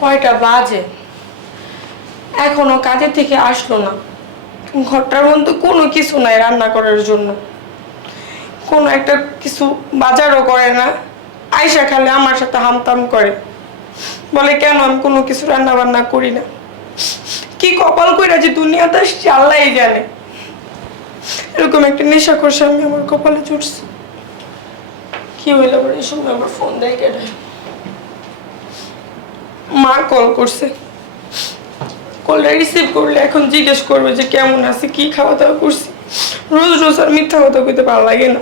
কয়টা বাজে? এখনও কাজের থেকে আসলো না। ঘরটার মধ্যে কোনো কিছু নাই রান্না করার জন্য। কোনো একটা কিছু বাজারও করে না। আয়সা খালে আমার সাথে হামতাম করে। বলে, কেন? আমি কোনো কিছু রান্না বান্না করি না। কি কপাল কইরা যে দুনিয়াতে আসছি জানে। এরকম একটা নেশা করছে আমি আমার কপালে চড়ছি কি হইল এই সময় আমার ফোন দেয় কেটে মা কল করছে। কলটা রিসিভ করলে এখন জিজ্ঞেস করবে যে কেমন আছে, কি খাওয়া দাওয়া করছি। রোজ রোজ আর মিথ্যা কথা কইতে ভালো লাগে না।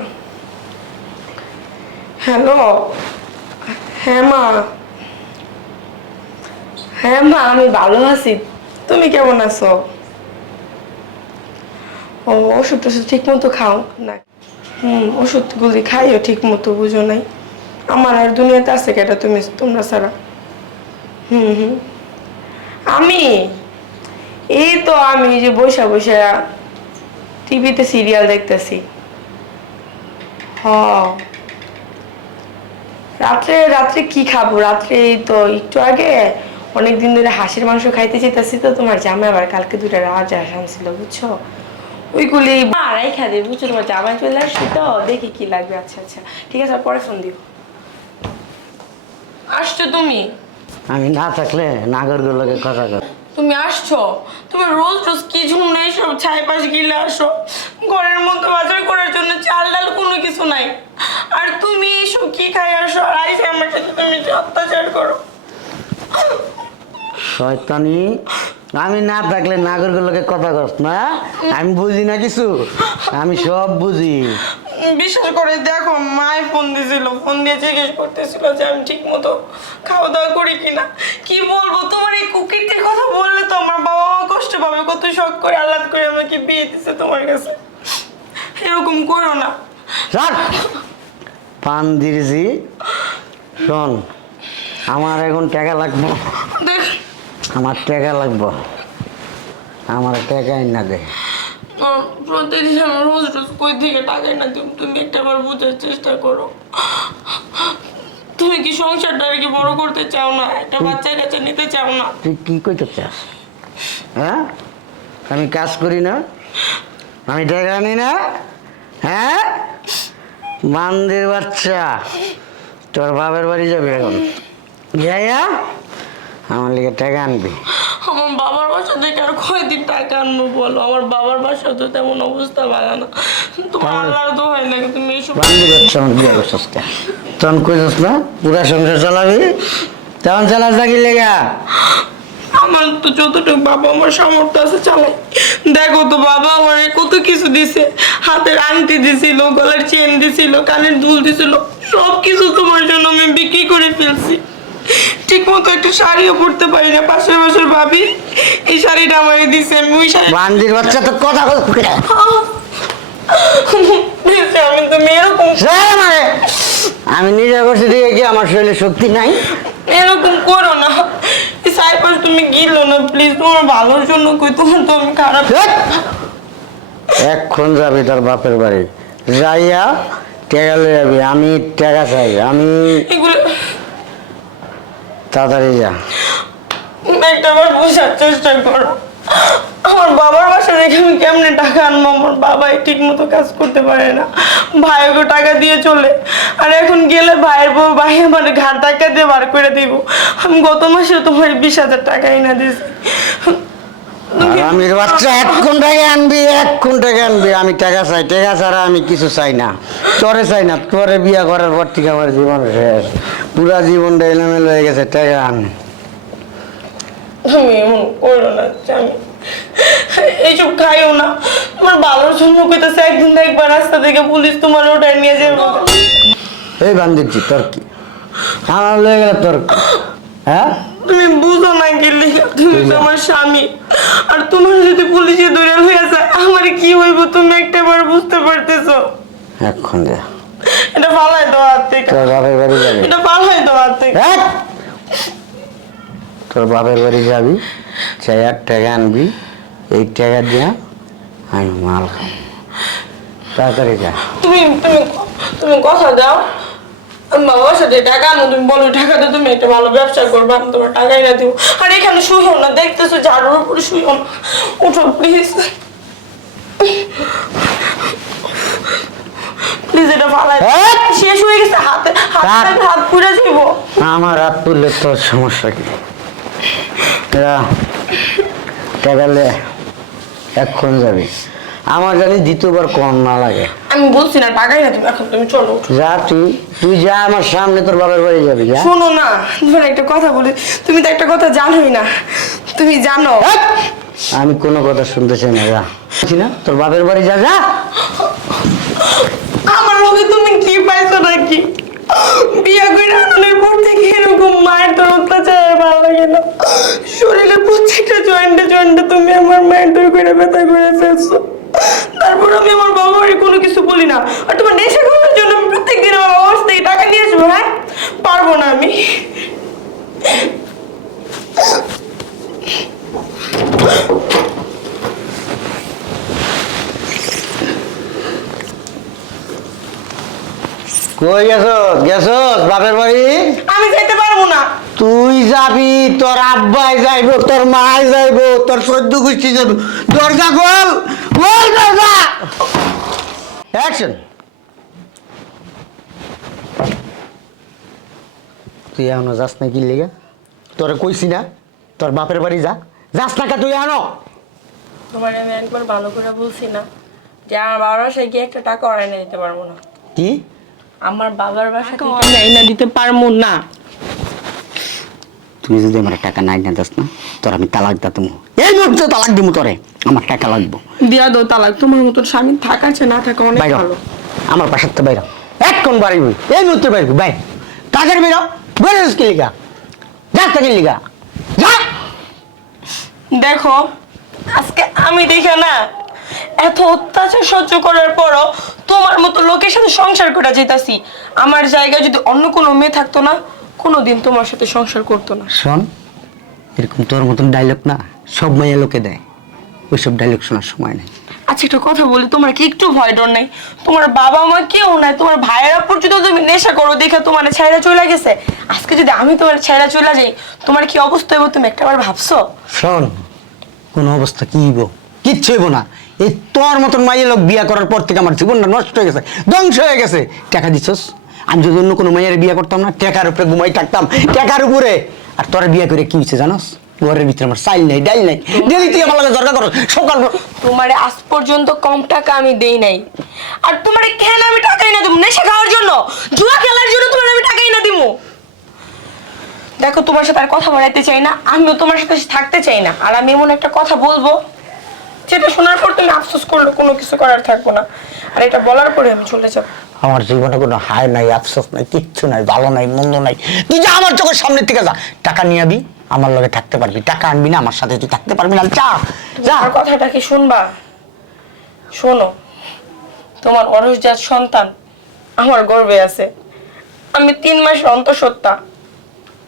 হ্যালো হ্যাঁ মা। হ্যাঁ মা, আমি ভালো আছি। তুমি কেমন আছো? ও, ওষুধ টষুধ ঠিক মতো খাও না হুম, ওষুধগুলি খাইও ঠিক মতো বুঝো নাই? আমার আর দুনিয়াতে আছে কেটা তুমি, তোমরা ছাড়া। হুম হুম আমি? এই তো আমি যে বসে বসে টিভিতে সিরিয়াল দেখতেছি। হ। রাত্রে রাত্রে কি খাব? রাত্রে এই তো একটু আগে অনেক দিন ধরে হাঁসের মাংস খাইতে চাইতেছি তো, তোমার জামাই আবার কালকে দুটা রাজা আনছিল, বুঝছ? ওইগুলি আড়াই খাবে, বুঝছ? তোমার জামাই চলে আসছি তো, দেখি কি লাগবে। আচ্ছা আচ্ছা ঠিক আছে পরে ফোন দিও। আসছো তুমি? আমি না থাকলে নাগরগুলোকে কথা কর তুমি আসছো? তুমি রোজ রোজ কি ঝুমনে সব ছাই পাশ গিলে আসো? ঘরের মধ্যে বাজার করার জন্য চাল ডাল কোনো কিছু নাই। আর তুমি এসব কি খাই আসো? আর আইসে আমার সাথে তুমি অত্যাচার করো। শয়তানি আমি না থাকলে নাগরগুলোকে কথা কর না? আমি বুঝি না কিছু? আমি সব বুঝি। বিশেষ করে দেখো মায় ফোন দিয়েছিল ফোন দিয়ে জিজ্ঞেস করতেছিল যে আমি ঠিক মতো খাওয়া দাওয়া করি কিনা। কি বলব তোমার এই কুকিরটির কথা বললে তো আমার বাবা মা কষ্ট পাবে কত শখ করে আহ্লাদ করে আমাকে বিয়ে দিছে তোমার কাছে। এরকম করো না। পান দিয়েছি। শোন আমার এখন টাকা লাগবো। দেখ আমার টাকা লাগবো। আমার টাকা না দে। প্রতিদিন আমি রোজ রোজ কই থেকে টাকা না তুমি তুমি একটা বার বোঝার চেষ্টা করো। তুমি কি সংসারটা আর কি বড় করতে চাও না? একটা বাচ্চা কাচ্চা নিতে চাও না? তুই কি করতে চাস? হ্যাঁ? আমি কাজ করি না? আমি টাকা আনি না? হ্যাঁ? মান্দির বাচ্চা। তোর বাবার বাড়ি যাবে এখন। যাইয়া আমার লিগে টাকা আনবি। আমার বাবার বাসা থেকে আর কয়দিন টাকা আনব বলো? আমার বাবার বাসা তো তেমন অবস্থা ভালো না। তোমার আল্লাহর তো হয় না তুমি এইসব বান্দির বাচ্চা আমার বিয়ে করছিস কে? তখন কইছিস না পুরা সংসার চালাবি? তখন চালাস থাকি লেগা? আমার তো যতটুকু বাবা আমার সামর্থ্য আছে চালাই। দেখো তো বাবা আমার কত কিছু দিছে। হাতের আংটি দিছিল গলার চেন দিছিল কানের দুল দিছিল সব কিছু তোমার জন্য আমি বিক্রি করে ফেলছি। ঠিক মতো একটা শাড়িও পরতে পারি না। পাশের পাশের ভাবি এই শাড়িটা দিছে। আমি ওই শাড়ি বান্দির বাচ্চা তো কথা আমি তুমি এরকম আমি নিজে করছি দিয়ে কি আমার শরীরে শক্তি নাই? এরকম করো না। সাইপাস তুমি গিলো না প্লিজ তোমার ভালোর জন্য কই তোমার তো আমি খারাপ! এক্ষণ যাবি তোর বাপের বাড়ি। যাইয়া টাকা লয়ে যাবি আমি টাকা চাই। আমি এগুলো তাড়াতাড়ি যা। একটা বার বোঝার চেষ্টা করো। আমার বাবার বাসা রেখে আমি কেমনে টাকা আনব? আমার বাবাই ঠিক মতো কাজ করতে পারে না। ভাইকে টাকা দিয়ে চলে। আর এখন গেলে ভাইয়ের বউ, ভাই আমার ঘাট টাকা দিয়ে বার করে দিব। আমি গত মাসে তোমার বিশ হাজার টাকা এনে দিয়েছি। আমি বাচ্চা এক্ষণ টাকা আনবি এক্ষণ টাকা আনবি। আমি টাকা চাই টাকা ছাড়া আমি কিছু চাই না। তোরে চাই না তোরে বিয়া করার পর থেকে আমার জীবন শেষ। পুরা জীবনটা এলোমেলো হয়ে গেছে টাকা আন। তুমি এমন করো না আমি এইসব খাইও না। তোমার ভালোর জন্য কইতেছে একদিন একবার রাস্তা থেকে পুলিশ তোমার ওটাই নিয়ে যাবে। এই বান্দিরজি তোর কি? আমার গেলে তোর হ্যাঁ? তুমি বুঝো না গেলে তুমি আমার স্বামী। আর তোমার যদি পুলিশে ধরে হয়ে যায় আমার কি হইব? তুমি একটা বার বুঝতে পারতেছো। এক্ষণ যা। এটা ফালাই দাও হাত থেকে। তোর বাপের বাড়ি যাবি? এটা ফালাই দাও হাত থেকে। হ্যাঁ? তোর বাপের বাড়ি যাবি চাই আর টাকা আনবি এই টাকা দিয়া আমি মাল খাব। তাড়াতাড়ি যা। তুমি তুমি তুমি কথা দাও। আমি বাবার সাথে টাকা আনো তুমি বলো টাকা টাকাতে তুমি একটা ভালো ব্যবসা করবে আমি তোমার টাকাই না দিব। এখানে শুইও না দেখতেছো ঝাড়ুর উপরে শুইও না। উঠো প্লিজ প্লিজ এটা ফালাই শেষ হয়ে গেছে হাতে হাতে হাত পুড়ে আমার হাত তোর সমস্যা কি? এক্ষণ যাবি। আমার জানি দ্বিতীয়বার কম না লাগে। আমি বলছি না টাকাই না তুমি এখন তুমি চলো। যা তুই তুই যা আমার সামনে তোর বাবার বাড়ি যাবি যা। শোনো না তোমার একটা কথা বলি তুমি তো একটা কথা জানোই না তুমি জানো। আমি কোনো কথা শুনতে চাই না যা। বলছি না? তোর বাপের বাড়ি যা যা। আমার লগে তুমি কি পাইছো নাকি? বিয়ে করে আনানোর পর থেকে এরকম মায়ের তোর ভালো শরীরের প্রত্যেকটা জয়েন্টে জয়েন্টে তুমি আমার মায়ের করে ব্যথা করে ফেলছো। তারপর আমি আমার বাবা কোনো কিছু বলি না। আর তোমার নেশা করার জন্য আমি প্রত্যেক দিন আমার বাবার থেকে টাকা নিয়ে আসব হ্যাঁ? পারব না আমি। কই গেছস গেছস বাপের বাড়ি? তুই যাবি তোর আব্বাই যাইব তোর মাই যাইব তোর সদ্য গোষ্ঠী যাইব। দরজা খোল খোল দরজা। অ্যাকশন তুই এখনও যাস না কি লেগে? তোরে কইছি না তোর বাপের বাড়ি যা। যাস না কা তুই আনো তোমার আমি একবার ভালো করে বলছি না যে আমার বাবার বাসায় গিয়ে একটা টাকা অর্ডার দিতে পারব না। কি? আমার বাবার বাসা থেকে এনে দিতে পারব না। তুই যদি আমার টাকা নাই না দাস না তোর আমি তালাক দা তুমি এই মুহূর্তে তালাক দিমু তোরে আমার টাকা লাগবো। দিয়া দো তালাক তোমার মতন স্বামী চেয়ে না থাকা অনেক বাইর ভালো। আমার পাশের তো বাইর হ। এক্ষণ বাড়ি এই মুহূর্তে বাইর বাই কাজের বেরো বেরোস কি লিগা? যা কাজের লিগা। যা! দেখো আজকে আমি দেখে না এত অত্যাচার সহ্য করার পরও তোমার মতো লোকের সাথে সংসার করা যেতাছি আমার জায়গায় যদি অন্য কোনো মেয়ে থাকতো না কোনোদিন তোমার সাথে সংসার করতো না। শোন এরকম তোর মতন ডায়লগ না সব মাইয়া লোকে দেয়। ওইসব ডায়লগ শোনার সময় নেই। আচ্ছা একটা কথা বলি তোমার কি একটু ভয় ডর নাই? তোমার বাবা মা কেউ নাই তোমার ভাইয়েরা পর্যন্ত তুমি নেশা করো দেখে তোমার ছেড়া চলে গেছে। আজকে যদি আমি তোমার ছেড়া চলে যাই তোমার কি অবস্থা হইব তুমি একটাবার ভাবছ? শোন কোন অবস্থা কি হইব? কিচ্ছু হইব না। এই তোর মতন মাইয়া লোক বিয়া করার পর থেকে আমার জীবনটা নষ্ট হয়ে গেছে ধ্বংস হয়ে গেছে। টাকা দিছস? আমি যদি অন্য কোনো মাইয়ারে বিয়া করতাম না, টাকার উপরে ঘুমাই থাকতাম, টাকার উপরে। আর তোরা বিয়া করে কি হয়েছে জানোস? ঘরের ভিতরে আমার নাই ডাইল নাই। ডেলি তুই আমার দরকার করো সকাল আজ পর্যন্ত কম টাকা আমি দেই নাই। আর আমি না নেশা খাওয়ার জন্য, জুয়া খেলার জন্য তোমার আমি টাকাই না দেখো, তোমার সাথে আর কথা বাড়াইতে চাই না, আমিও তোমার সাথে থাকতে চাই না। আর আমি এমন একটা কথা বলব, যেটা শোনার পর তুমি আফসোস করল কোনো কিছু করার থাকব না। আর এটা বলার পরে আমি চলে যাব। আমার জীবনে কোনো হায় নাই, আফসোস নাই, কিচ্ছু নাই, ভালো নাই, মন্দ নাই। তুই যা আমার চোখের সামনে থেকে যা। টাকা নিয়ে আবি, আমার লগে থাকতে পারবি। টাকা আনবি না, আমার সাথে তুই থাকতে পারবি না। যা যা। কথাটা কি শুনবা? শোনো, তোমার অরসজাত সন্তান আমার গর্বে আছে। আমি তিন মাস অন্তঃসত্ত্বা।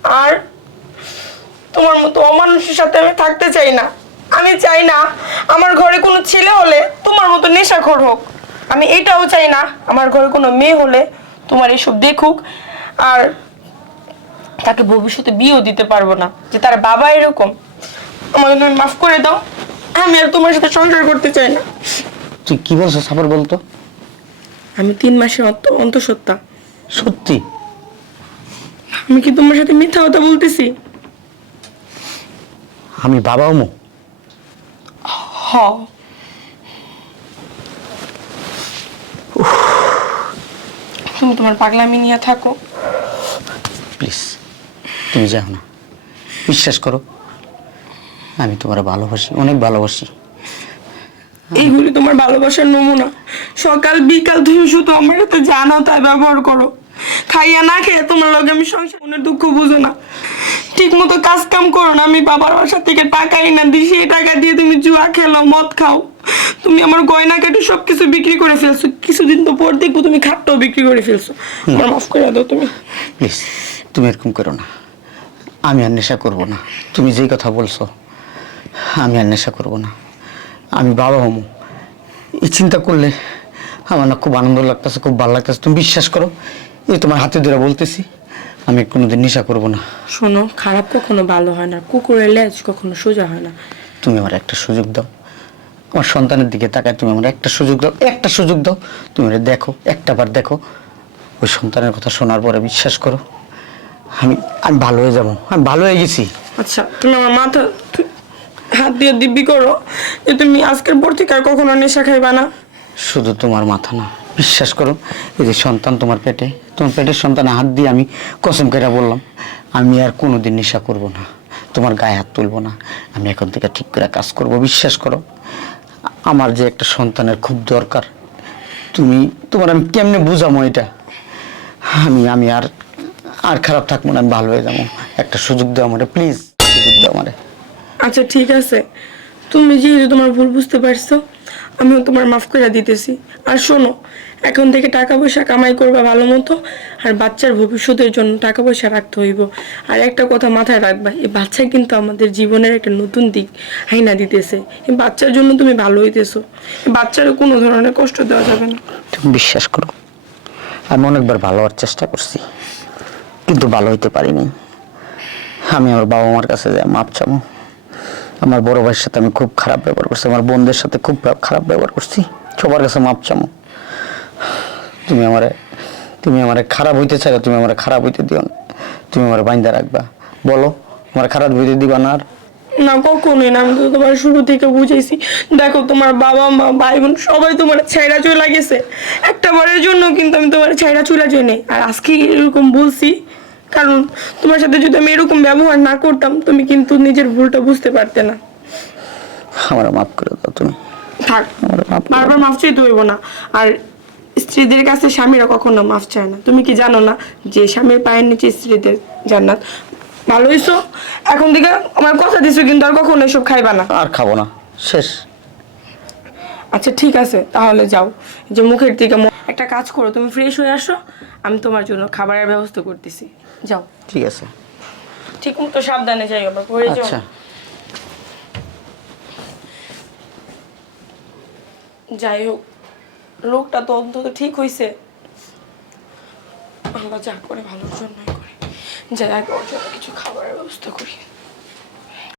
আর তোমার মতো অমানুষের সাথে আমি থাকতে চাই না। আমি চাই না আমার ঘরে কোনো ছেলে হলে তোমার মতো নেশাখোর হোক। আমি এটাও চাই না আমার ঘরে কোনো মেয়ে হলে তোমার এসব দেখুক আর তাকে ভবিষ্যতে বিয়েও দিতে পারব না যে তার বাবা এরকম। আমাকে তুমি মাফ করে দাও আমি আর তোমার সাথে সংসার করতে চাই না। তুই কি বলছো সাপর বলতো আমি তিন মাসের অন্ত- অন্তঃসত্ত্বা। সত্যি? আমি কি তোমার সাথে মিথ্যা কথা বলতেছি? আমি বাবা মো হ তুমি তোমার পাগলামি নিয়ে থাকো। প্লিজ তুমি যাও না। বিশ্বাস করো আমি তোমার ভালোবাসি অনেক ভালোবাসি। এইগুলি তোমার ভালোবাসার নমুনা। সকাল বিকাল তুমি শুধু আমার সাথে জানো তাই ব্যবহার করো। খাইয়া না খেয়ে তোমার লগে আমি সংসার মনের দুঃখ বুঝো না। ঠিক মতো কাজ কাম করো না আমি বাবার বাসা থেকে টাকাই না দিই সেই টাকা দিয়ে তুমি জুয়া খেলো মদ খাও। তুমি আমার গয়না কেটে সব কিছু বিক্রি করে ফেলছো। কিছুদিন তো পর দেখব তুমি খাটটাও বিক্রি করে ফেলছো। আমার মাফ করে দাও তুমি। প্লিজ তুমি এরকম করো না। আমি আর নেশা করব না। তুমি যেই কথা বলছো আমি আর নেশা করব না। আমি বাবা হমু এই চিন্তা করলে আমার না খুব আনন্দ লাগতেছে খুব ভালো লাগতেছে। তুমি বিশ্বাস করো এই তোমার হাতে ধরে বলতেছি আমি কোনোদিন নেশা করব না। শোনো খারাপ কখনো ভালো হয় না। কুকুরের লেজ কখনো সোজা হয় না। তুমি আমার একটা সুযোগ দাও। আমার সন্তানের দিকে তাকায় তুমি আমার একটা সুযোগ দাও একটা সুযোগ দাও তুমি ওরে দেখো একটা বার দেখো। ওই সন্তানের কথা শোনার পরে বিশ্বাস করো আমি আমি ভালো হয়ে যাব আমি ভালো হয়ে গেছি। আচ্ছা তুমি আমার মাথা তু- হাত দিয়ে দিব্যি করো যে তুমি আজকের পর থেকে আর কখনো নেশা খাইবা না। শুধু তোমার মাথা না বিশ্বাস করো এই যে সন্তান তোমার পেটে তোমার পেটের সন্তানে হাত দিয়ে আমি কসম কেটে বললাম আমি আর কোনোদিন নেশা করব না তোমার গায়ে হাত তুলবো না আমি এখন থেকে ঠিক করে কাজ করব বিশ্বাস করো। আমার যে একটা সন্তানের খুব দরকার। তুমি, তোমার আমি কেমনে বুঝামো এটা? আমি আমি আর আর খারাপ থাকব না, আমি ভালো হয়ে যাব। একটা সুযোগ দাও আমারে প্লিজ সুযোগ দাও আমারে। আচ্ছা ঠিক আছে। তুমি যেহেতু তোমার ভুল বুঝতে পারছ, আমিও তোমার মাফ করে দিতেছি। আর শোনো এখন থেকে টাকা পয়সা কামাই করবা ভালো মতো, আর বাচ্চার ভবিষ্যতের জন্য টাকা পয়সা রাখতে হইব। আর একটা কথা মাথায় রাখবা, এই বাচ্চা কিন্তু আমাদের জীবনের একটা নতুন দিক হাইনা দিতেছে। এই বাচ্চার জন্য তুমি ভালো হইতেছো। বাচ্চার কোনো ধরনের কষ্ট দেওয়া যাবে না। তুমি বিশ্বাস করো, আমি অনেকবার ভালো হওয়ার চেষ্টা করছি, কিন্তু ভালো হইতে পারিনি আমি আমার বাবা মার কাছে যাই, মাপ চামো আমার বড় ভাইয়ের সাথে আমি খুব খারাপ ব্যবহার করছি, আমার বোনদের সাথে খুব খারাপ ব্যবহার করছি, সবার কাছে মাপ চামো তুমি আমারে তুমি আমারে খারাপ হইতে চাইলে তুমি আমারে খারাপ হইতে দিও না। তুমি আমার বাইন্দা রাখবা। বলো আমার খারাপ হইতে দিবা না আর? না কখনোই না আমি তো তোমার শুরু থেকে বুঝেছি দেখো তোমার বাবা মা ভাই বোন সবাই তোমার ছেঁড়া চলে গেছে। একটা বারের জন্য কিন্তু আমি তোমার ছেঁড়া চলে যাই নাই। আর আজকে এরকম বলছি কারণ তোমার সাথে যদি আমি এরকম ব্যবহার না করতাম তুমি কিন্তু নিজের ভুলটা বুঝতে পারতে না। আমার মাফ করে দাও তুমি। থাক বারবার মাফ চাইতে হইব না। আর স্ত্রীদের কাছে স্বামীরা কখনো মাফ চায় না। তুমি কি জানো না যে স্বামীর পায়ের নিচে স্ত্রীদের জান্নাত? ভালো হইছো? এখন থেকে আমার কথা দিছো কিন্তু আর কখনো এসব খাইবা না। আর খাব না। শেষ। আচ্ছা ঠিক আছে তাহলে যাও। যে মুখের দিকে একটা কাজ করো তুমি ফ্রেশ হয়ে আসো আমি তোমার জন্য খাবারের ব্যবস্থা করতেছি। যাও। ঠিক আছে। ঠিক মতো সাবধানে যাই আবার পরে যাও। আচ্ছা। যাই হোক। লোকটা তো অন্তত ঠিক হইছে। আল্লাহ যা করে ভালোর জন্যই করে। যাই আগে ওর জন্য কিছু খাবারের ব্যবস্থা করি।